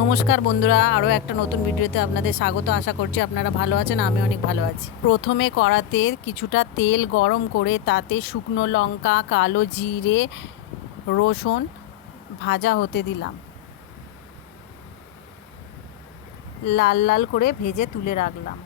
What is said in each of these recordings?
নমস্কার বন্ধুরা, আরও একটা নতুন ভিডিওতে আপনাদের স্বাগত। আশা করছি আপনারা ভালো আছেন, আমি অনেক ভালো আছি। প্রথমে কড়াতে কিছুটা তেল গরম করে তাতে শুকনো লঙ্কা, কালো জিরে, রসুন ভাজা হতে দিলাম। লাল লাল করে ভেজে তুলে রাখলাম।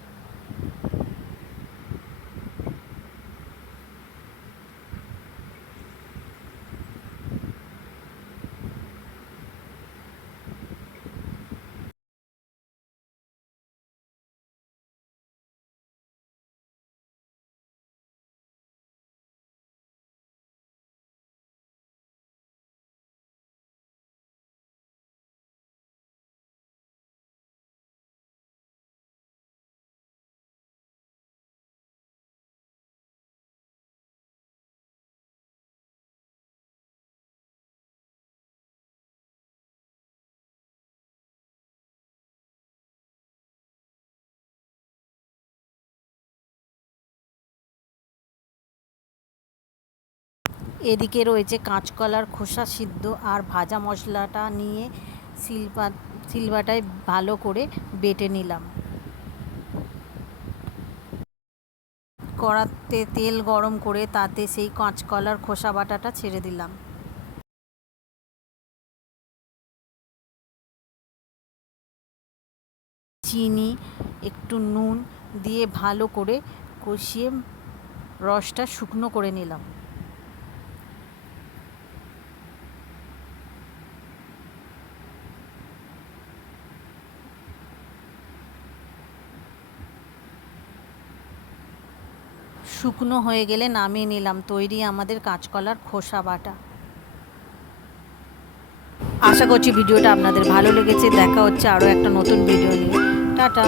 এদিকে রয়েছে কাঁচকলার খোসা সিদ্ধ আর ভাজা মশলাটা নিয়ে শিলবাটায় ভালো করে বেটে নিলাম। কড়াতে তেল গরম করে তাতে সেই কাঁচকলার খোসা বাটাটা ছেড়ে দিলাম। চিনি, একটু নুন দিয়ে ভালো করে কষিয়ে রসটা শুকনো করে নিলাম। শুকনো হয়ে গেলে নামিয়ে নিলাম। তৈরি আমাদের কাঁচকলার খোসা বাটা। আশা করছি ভিডিওটা আপনাদের ভালো লেগেছে। দেখা হচ্ছে আরও একটা নতুন ভিডিও নিয়ে। টাটা।